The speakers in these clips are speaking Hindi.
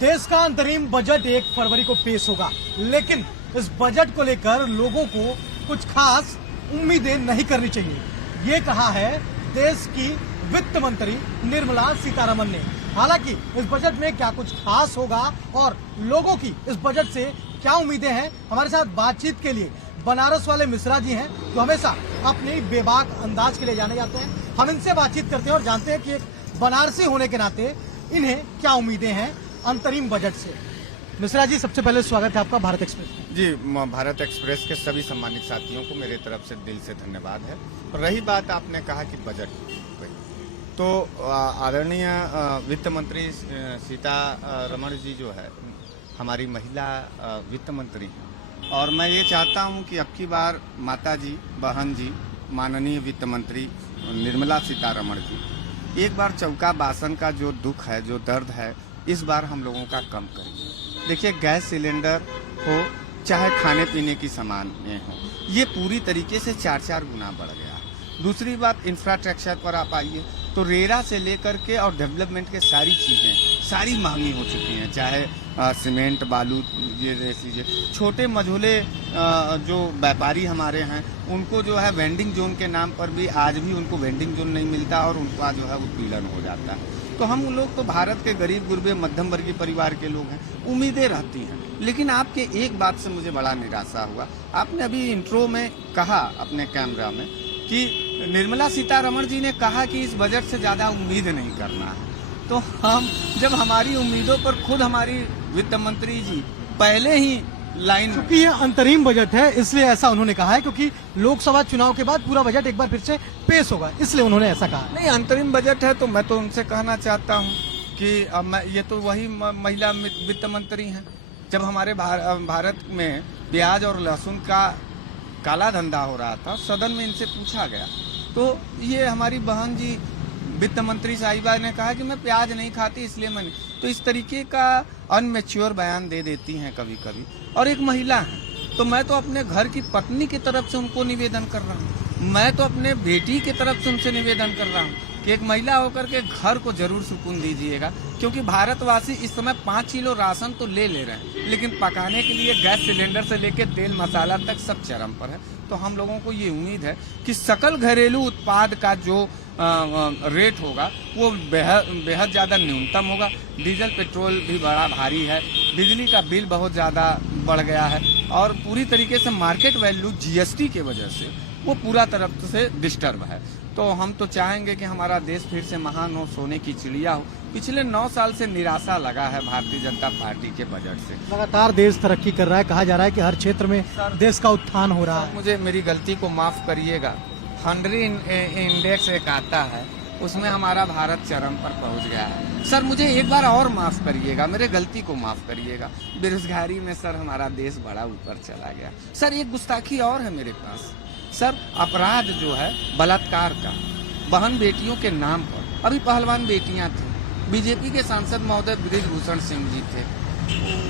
देश का अंतरिम बजट 1 फरवरी को पेश होगा, लेकिन इस बजट को लेकर लोगों को कुछ खास उम्मीदें नहीं करनी चाहिए। ये कहा है देश की वित्त मंत्री निर्मला सीतारमण ने। हालांकि इस बजट में क्या कुछ खास होगा और लोगों की इस बजट से क्या उम्मीदें हैं, हमारे साथ बातचीत के लिए बनारस वाले मिश्रा जी हैं, जो हमेशा अपने बेबाक अंदाज के लिए जाने जाते हैं। हम इनसे बातचीत करते हैं और जानते हैं कि एक बनारसी होने के नाते इन्हें क्या उम्मीदें हैं अंतरिम बजट से। मिश्रा जी, सबसे पहले स्वागत है आपका भारत एक्सप्रेस में। जी, भारत एक्सप्रेस के सभी सम्मानित साथियों को मेरे तरफ से दिल से धन्यवाद है। रही बात आपने कहा कि बजट, तो आदरणीय वित्त मंत्री सीतारमण जी जो है हमारी महिला वित्त मंत्री हैं, और मैं ये चाहता हूं कि अब की बार माता जी, बहन जी, माननीय वित्त मंत्री निर्मला सीतारमण जी एक बार चौका बासन का जो दुख है, जो दर्द है, इस बार हम लोगों का कम करें। देखिए, गैस सिलेंडर हो चाहे खाने पीने की सामान में हो, ये पूरी तरीके से 4-4 गुना बढ़ गया। दूसरी बात, इंफ्रास्ट्रक्चर पर आप आइए तो रेरा से लेकर के और डेवलपमेंट के सारी चीज़ें सारी महंगी हो चुकी हैं। चाहे सीमेंट, बालू, ये देख लीजिए, छोटे मझोले जो व्यापारी हमारे हैं उनको जो है वेंडिंग जोन के नाम पर भी आज भी उनको वेंडिंग जोन नहीं मिलता और उनका जो है उत्पीड़न हो जाता है। तो हम लोग तो भारत के गरीब गुरबे मध्यम वर्गीय परिवार के लोग हैं, उम्मीदें रहती हैं। लेकिन आपके एक बात से मुझे बड़ा निराशा हुआ। आपने अभी इंट्रो में कहा अपने कैमरा में कि निर्मला सीतारमण जी ने कहा कि इस बजट से ज्यादा उम्मीद नहीं करना है। तो हम जब हमारी उम्मीदों पर खुद हमारी वित्त मंत्री जी पहले ही लाइन, क्योंकि ये अंतरिम बजट है इसलिए ऐसा उन्होंने कहा है, क्योंकि लोकसभा चुनाव के बाद पूरा बजट एक बार फिर से पेश होगा, इसलिए उन्होंने ऐसा कहा। नहीं, अंतरिम बजट है तो मैं तो उनसे कहना चाहता हूँ कि मैं ये तो वही महिला वित्त मंत्री हैं। जब हमारे भारत में प्याज और लहसुन का काला धंधा हो रहा था, सदन में इनसे पूछा गया तो ये हमारी बहन जी वित्त मंत्री साहिबा ने कहा कि मैं प्याज नहीं खाती इसलिए मैं नहीं। तो इस तरीके का अनमेच्योर बयान दे देती हैं कभी कभी। और एक महिला है तो मैं तो अपने घर की पत्नी की तरफ से उनको निवेदन कर रहा हूँ, मैं तो अपने बेटी की तरफ से उनसे निवेदन कर रहा हूँ कि एक महिला होकर के घर को जरूर सुकून दीजिएगा। क्योंकि भारतवासी इस समय 5 किलो राशन तो ले रहे हैं, लेकिन पकाने के लिए गैस सिलेंडर से लेकर तेल मसाला तक सब चरम पर है। तो हम लोगों को ये उम्मीद है कि सकल घरेलू उत्पाद का जो रेट होगा वो बेहद ज़्यादा न्यूनतम होगा। डीजल पेट्रोल भी बड़ा भारी है, बिजली का बिल बहुत ज़्यादा बढ़ गया है और पूरी तरीके से मार्केट वैल्यू जीएसटी के वजह से वो पूरा तरफ से डिस्टर्ब है। तो हम तो चाहेंगे कि हमारा देश फिर से महान हो, सोने की चिड़िया हो। पिछले 9 साल से निराशा लगा है भारतीय जनता पार्टी के बजट से। लगातार देश तरक्की कर रहा है, कहा जा रहा है कि हर क्षेत्र में देश का उत्थान हो रहा है। मुझे मेरी गलती को माफ करिएगा, हंड्री इंडेक्स एक आता है, उसमें हमारा भारत चरम पर पहुंच गया है। सर मुझे एक बार और माफ करिएगा, मेरे गलती को माफ करिएगा। बेरोजगारी में सर हमारा देश बड़ा ऊपर चला गया। सर एक गुस्ताखी और है मेरे पास, सर अपराध जो है बलात्कार का बहन बेटियों के नाम पर, अभी पहलवान बेटियां थी, बीजेपी के सांसद महोदय बृजभूषण सिंह जी थे,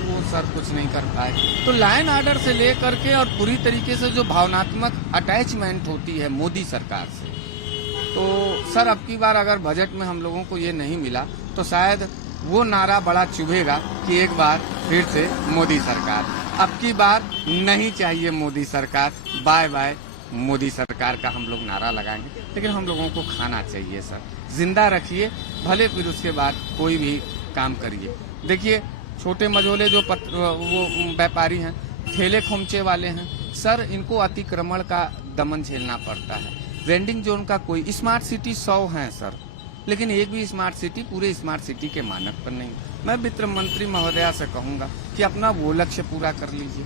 वो सर कुछ नहीं कर पाए। तो लाइन ऑर्डर से लेकर के और पूरी तरीके से जो भावनात्मक अटैचमेंट होती है मोदी सरकार से, तो सर अब की बार अगर बजट में हम लोगों को ये नहीं मिला तो शायद वो नारा बड़ा चुभेगा कि एक बार फिर से मोदी सरकार। अब की बार नहीं चाहिए मोदी सरकार, बाय बाय मोदी सरकार का हम लोग नारा लगाएंगे। लेकिन हम लोगों को खाना चाहिए सर, जिंदा रखिए, भले फिर उसके बाद कोई भी काम करिए। देखिए, छोटे मझोले जो वो व्यापारी हैं, ठेले खोमचे वाले हैं, सर इनको अतिक्रमण का दमन झेलना पड़ता है। वेंडिंग जोन का कोई, स्मार्ट सिटी 100 हैं सर, लेकिन एक भी स्मार्ट सिटी पूरे स्मार्ट सिटी के मानक पर नहीं। मैं वित्त मंत्री महोदया से कहूँगा कि अपना वो लक्ष्य पूरा कर लीजिए।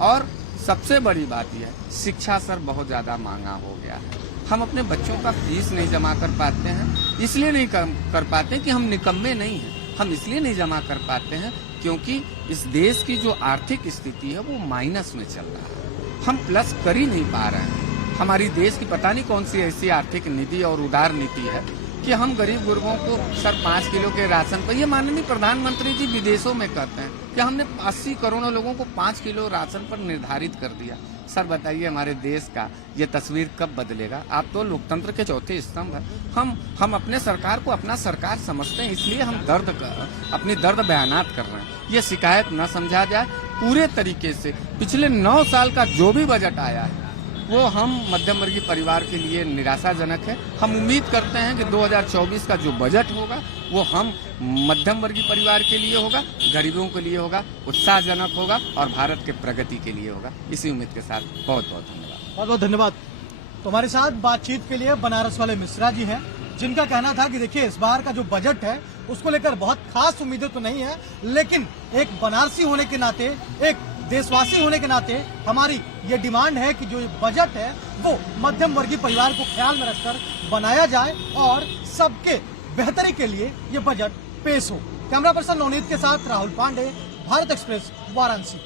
और सबसे बड़ी बात यह है, शिक्षा सर बहुत ज़्यादा महंगा हो गया है। हम अपने बच्चों का फीस नहीं जमा कर पाते हैं, इसलिए नहीं कर पाते कि हम निकम्मे नहीं हैं, हम इसलिए नहीं जमा कर पाते हैं क्योंकि इस देश की जो आर्थिक स्थिति है वो माइनस में चल रहा है, हम प्लस कर ही नहीं पा रहे हैं। हमारी देश की पता नहीं कौन सी ऐसी आर्थिक नीति और उदार नीति है कि हम गरीब गुरबों को सर 5 किलो के राशन पर, ये माननीय प्रधानमंत्री जी विदेशों में कहते हैं कि हमने 80 करोड़ लोगों को 5 किलो राशन पर निर्धारित कर दिया। सर बताइए हमारे देश का ये तस्वीर कब बदलेगा? आप तो लोकतंत्र के चौथे स्तंभ हैं। हम अपने सरकार को अपना सरकार समझते हैं, इसलिए हम अपनी दर्द बयानात कर रहे हैं। ये शिकायत न समझा जाए, पूरे तरीके से पिछले 9 साल का जो भी बजट आया है वो हम मध्यम वर्गीय परिवार के लिए निराशाजनक है। हम उम्मीद करते हैं कि 2024 का जो बजट होगा वो हम मध्यम वर्गीय परिवार के लिए होगा, गरीबों के लिए होगा, उत्साहजनक होगा और भारत के प्रगति के लिए होगा। इसी उम्मीद के साथ बहुत बहुत धन्यवाद। बहुत बहुत धन्यवाद। तो हमारे साथ बातचीत के लिए बनारस वाले मिश्रा जी हैं, जिनका कहना था कि देखिए इस बार का जो बजट है उसको लेकर बहुत खास उम्मीदें तो नहीं है, लेकिन एक बनारसी होने के नाते, एक देशवासी होने के नाते हमारी ये डिमांड है कि जो ये बजट है वो मध्यम वर्गीय परिवार को ख्याल में रखकर बनाया जाए और सबके बेहतरी के लिए ये बजट पेश हो। कैमरा पर्सन नवनीत के साथ राहुल पांडे, भारत एक्सप्रेस, वाराणसी।